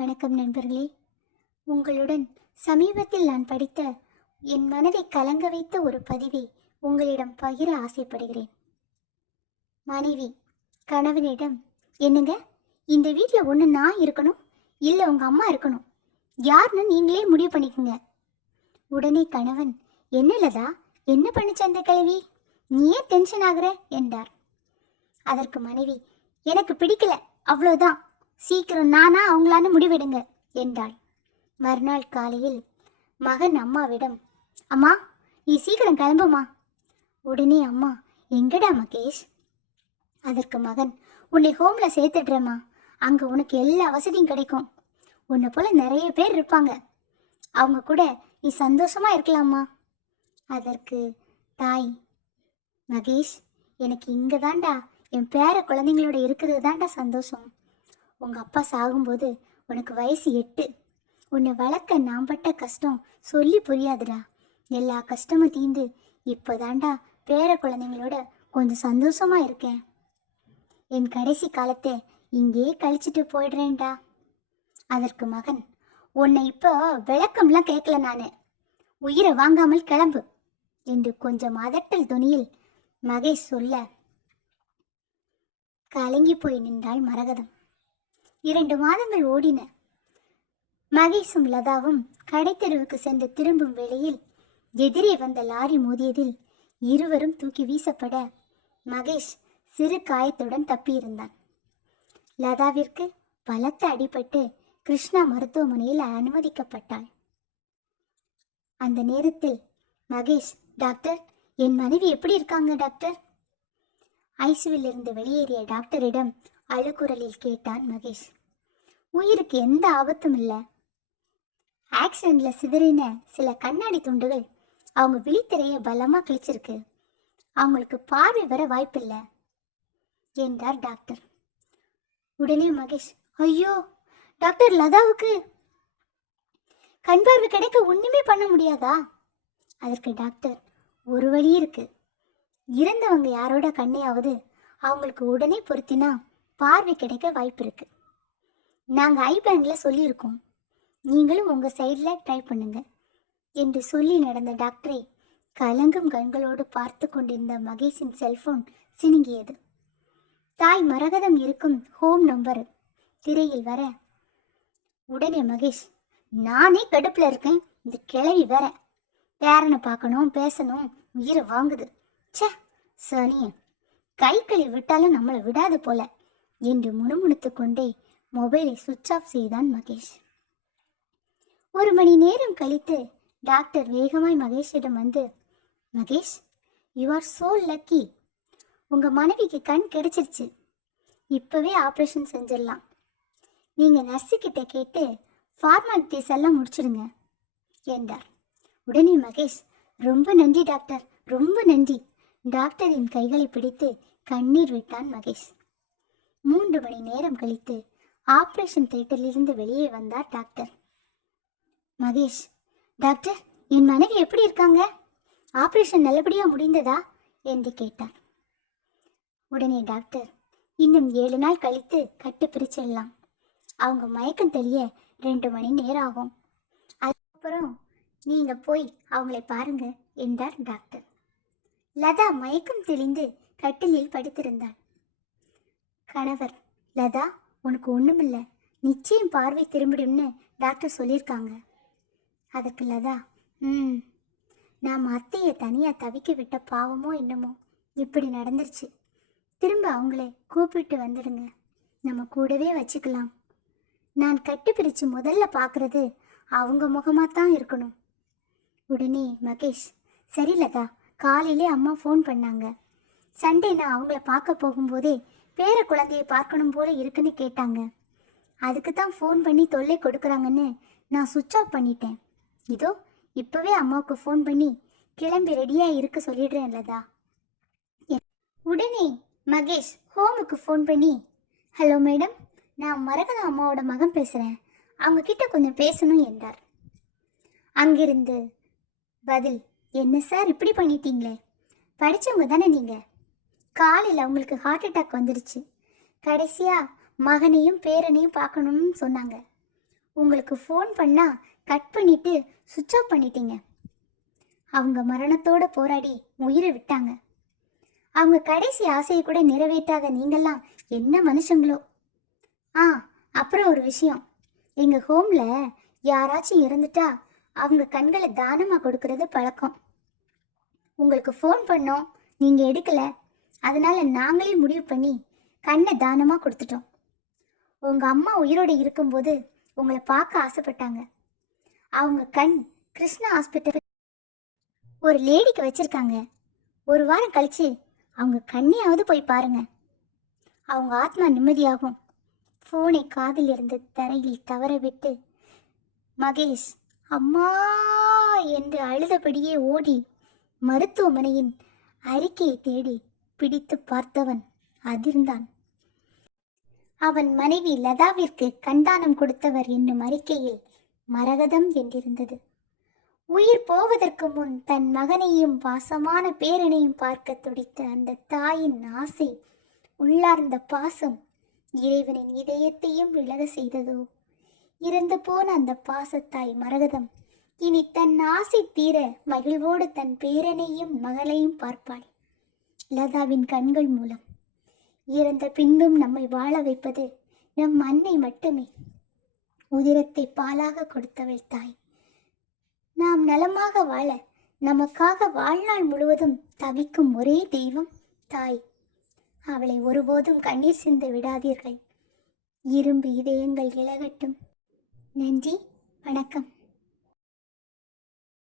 வணக்கம் நண்பர்களே. உங்களுடன் சமீபத்தில் நான் படித்த என் மனதை கலங்க வைத்த ஒரு பதிவை உங்களிடம் பகிர ஆசைப்படுகிறேன். மனைவி கணவனிடம் என்னங்க? இந்த வீட்டில் ஒன்று நான் இருக்கணும்? இல்லை உங்கள் அம்மா இருக்கணும்? யாருன்னு நீங்களே முடிவு பண்ணிக்கோங்க. உடனே கணவன் என்னலதா என்ன பண்ணுச்சு அந்த கிழவி? நீ ஏன் டென்ஷன் ஆகுற? என்றார். அதற்கு மனைவி எனக்கு பிடிக்கல. அவ்வளோதான் சீக்கிரம் நானா அவங்களான்னு முடிவெடுங்க என்றாள். மறுநாள் காலையில் மகன் அம்மாவிடம் அம்மா நீ சீக்கிரம் கிளம்புமா? உடனே அம்மா எங்கடா மகேஷ்? அதற்கு மகன் உன்னை ஹோமில் சேர்த்துடுறேம்மா. அங்கே உனக்கு எல்லா வசதியும் கிடைக்கும். உன்னை போல் நிறைய பேர் இருப்பாங்க. அவங்க கூட நீ சந்தோஷமாக இருக்கலாமா அதற்கு தாய் மகேஷ் எனக்கு இங்கே தான்டா என் பேர குழந்தைங்களோட இருக்கிறது தான்டா சந்தோஷம். உங்க அப்பா சாகும்போது உனக்கு வயசு எட்டு. உன்னை வளர்க்க நான் பட்ட கஷ்டம் சொல்லி புரியாதுடா. எல்லா கஷ்டமும் தீந்து இப்போதான்டா பேர குழந்தைங்களோட கொஞ்சம் சந்தோஷமா இருக்கேன். என் கடைசி காலத்தை இங்கேயே கழிச்சிட்டு போயிடுறேன்டா. அதற்கு மகன் உன்னை இப்போ விளக்கம்லாம் கேட்கல நான். உயிரை வாங்காமல் கிளம்பு என்று கொஞ்சம் அதட்டல் துணியில் மகேஷ் சொல்ல. கலங்கி போய் நின்றாள் மரகதம். இரண்டு மாதங்கள் ஓடின. மகேஷும் லதாவும் கடைத்தெருவுக்கு சென்று திரும்பும் வேளையில் எதிரே வந்த லாரி மோதியதில் இருவரும் தூக்கி வீசப்பட மகேஷ் சிறு காயத்துடன் தப்பியிருந்தான். லதாவிற்கு பலத்த அடிபட்டு கிருஷ்ணா மருத்துவமனையில் அனுமதிக்கப்பட்டாள் அந்த நேரத்தில் மகேஷ் டாக்டர் என் மனைவி எப்படி இருக்காங்க டாக்டர்? ஐசியூவில் இருந்து வெளியேறிய டாக்டரிடம் அழுக்குரலில் கேட்டான் மகேஷ். உயிருக்கு எந்த ஆபத்தும் இல்லை. ஆக்சிடென்ட்ல சிதறின சில கண்ணாடி துண்டுகள் அவங்க விழித்திரைய பலமா கிழிச்சிருக்கு. அவங்களுக்கு பார்வை வர வாய்ப்பில்லை என்றார் டாக்டர். உடனே மகேஷ் ஐயோ டாக்டர் லதாவுக்கு கண் பார்வை கிடைக்க ஒண்ணுமே பண்ண முடியாதா? அதற்கு டாக்டர் ஒரு வழி இருக்கு. இறந்தவங்க யாரோட கண்ணையாவது அவங்களுக்கு உடனே பொருத்தினா பார்வை கிடைக்க வாய்ப்பு இருக்கு. நாங்கள் ஐபேங்கில் சொல்லியிருக்கோம். நீங்களும் உங்கள் சைடில் ட்ரை பண்ணுங்க. என்று சொல்லி நடந்த டாக்டரை கலங்கும் கண்களோடு பார்த்து கொண்டிருந்த மகேஷின் செல்போன் சினுங்கியது. தாய் மரகதம் இருக்கும் ஹோம் நம்பர் திரையில் வர உடனே மகேஷ் நானே கடுப்பில் இருக்கேன். இந்த கிளவி வேற. பேரனை பார்க்கணும் பேசணும் உயிரை வாங்குது. சே சனிய கை கழுவி விட்டாலும் நம்மளை விடாது போல. என்று முணுமுணுத்து கொண்டே மொபைலை சுவிட்ச் ஆஃப் செய்தான் மகேஷ். ஒரு மணி நேரம் கழித்து டாக்டர் வேகமாய் மகேஷிடம் வந்து Mahesh you are so lucky உங்கள் மனைவிக்கு கண் கிடைச்சிருச்சு. இப்போவே ஆப்ரேஷன் செஞ்சிடலாம். நீங்கள் நர்ஸுக்கிட்ட கேட்டு ஃபார்மாலிட்டிஸ் எல்லாம் முடிச்சிடுங்க என்றார். உடனே மகேஷ் ரொம்ப நன்றி டாக்டர் ரொம்ப நன்றி. டாக்டரின் கைகளை பிடித்து கண்ணீர் விட்டான் மகேஷ். மூன்று மணி நேரம் கழித்து ஆபரேஷன் தேட்டரிலிருந்து வெளியே வந்தார் டாக்டர். மகேஷ் டாக்டர் என் மனைவி எப்படி இருக்காங்க? ஆபரேஷன் நல்லபடியாக முடிந்ததா? என்று கேட்டார். உடனே டாக்டர் இன்னும் ஏழு நாள் கழித்து கட்டு பிரிச்சிடலாம். அவங்க மயக்கம் தெரிய ரெண்டு மணி நேரம் ஆகும். அதுக்கப்புறம் நீங்கள் போய் அவங்களை பாருங்க என்றார் டாக்டர். லதா மயக்கம் தெளிந்து கட்டிலில் படுத்திருந்தாள். கணவர். லதா உனக்கு ஒன்றுமில்லை நிச்சயம் பார்வை திரும்பிடும்னு டாக்டர் சொல்லியிருக்காங்க. அதுக்கு லதா ம் நாம் அத்தையை தனியாக தவிக்க விட்ட பாவமோ என்னமோ இப்படி நடந்துருச்சு. திரும்ப அவங்களே கூப்பிட்டு வந்துடுங்க. நம்ம கூடவே வச்சுக்கலாம். நான் கட்டு பிரித்து முதல்ல பார்க்குறது அவங்க முகமாக தான் இருக்கணும். உடனே மகேஷ் சரி லதா காலையிலே அம்மா ஃபோன் பண்ணாங்க. சண்டே நான் அவங்கள பார்க்க போகும்போதே பேர குழந்தையை பார்க்கணும் போல இருக்குன்னு கேட்டாங்க. அதுக்கு தான் ஃபோன் பண்ணி தொல்லை கொடுக்குறாங்கன்னு நான் சுவிட்ச் ஆஃப் பண்ணிட்டேன். இதோ இப்போவே அம்மாவுக்கு ஃபோன் பண்ணி கிளம்பி ரெடியாக இருக்க சொல்லிடுறேன் லதா. உடனே மகேஷ் ஹோமுக்கு ஃபோன் பண்ணி ஹலோ மேடம் நான் மரகத அம்மாவோட மகன் பேசுகிறேன் அவங்க கிட்ட கொஞ்சம் பேசணும் என்றார். அங்கிருந்து பதில் என்ன சார் இப்படி பண்ணிட்டீங்களே? படித்தவங்க தானே நீங்கள் காலையில் அவங்களுக்கு ஹார்ட் அட்டாக் வந்துடுச்சு கடைசியாக மகனையும் பேரனையும் பார்க்கணும்னு சொன்னாங்க. உங்களுக்கு ஃபோன் பண்ணால் கட் பண்ணிவிட்டு சுவிட்ச் ஆஃப் பண்ணிட்டீங்க. அவங்க மரணத்தோடு போராடி உயிரை விட்டாங்க. அவங்க கடைசி ஆசையை கூட நிறைவேற்றாத நீங்கள்லாம் என்ன மனுஷங்களோ? ஆ அப்புறம் ஒரு விஷயம். எங்கள் ஹோமில் யாராச்சும் இறந்துட்டா அவங்க கண்களை தானமாக கொடுக்கறது பழக்கம். உங்களுக்கு ஃபோன் பண்ணோம் நீங்கள் எடுக்கலை அதனால நாங்களே முடிவு பண்ணி கண்ணை தானமாக கொடுத்துட்டோம். உங்கள் அம்மா உயிரோடு இருக்கும்போது உங்களை பார்க்க ஆசைப்பட்டாங்க. அவங்க கண் கிருஷ்ணா ஹாஸ்பிட்டல் ஒரு லேடிக்கு வச்சிருக்காங்க. ஒரு வாரம் கழிச்சு அவங்க கண்ணையாவது போய் பாருங்க. அவங்க ஆத்மா நிம்மதியாகும். ஃபோனை காதில் இருந்து தரையில் தவற விட்டு மகேஷ் அம்மா என்று அழுதபடியே ஓடி மருத்துவமனையின் அறிக்கையை தேடி பிடித்து பார்த்தவன் அதிர்ந்தான். அவன் மனைவி லதாவிற்கு கண்டானம் கொடுத்தவர் என்னும் அறிக்கையில் மரகதம் என்றிருந்தது. உயிர் போவதற்கு முன் தன் மகனையும் பாசமான பேரனையும் பார்க்க துடித்த அந்த தாயின் ஆசை உள்ளார்ந்த பாசம் இறைவனின் இதயத்தையும் விலக செய்ததோ? இறந்து போன அந்த பாசத்தாய் மரகதம் இனி தன் ஆசை தீர மகிழ்வோடு தன் பேரனையும் மகளையும் பார்ப்பாள். லதாவின் கண்கள் மூலம். இறந்த பின்பும் நம்மை வாழ வைப்பது நம் அன்னை மட்டுமே. உதிரத்தை பாலாக கொடுத்தவள் தாய். நாம் நலமாக வாழ நமக்காக வாழ்நாள் முழுவதும் தவிக்கும் ஒரே தெய்வம் தாய். அவளை ஒருபோதும் கண்ணீர் சிந்து விடாதீர்கள். இரும்பு இதயங்கள் இழகட்டும் நன்றி வணக்கம்.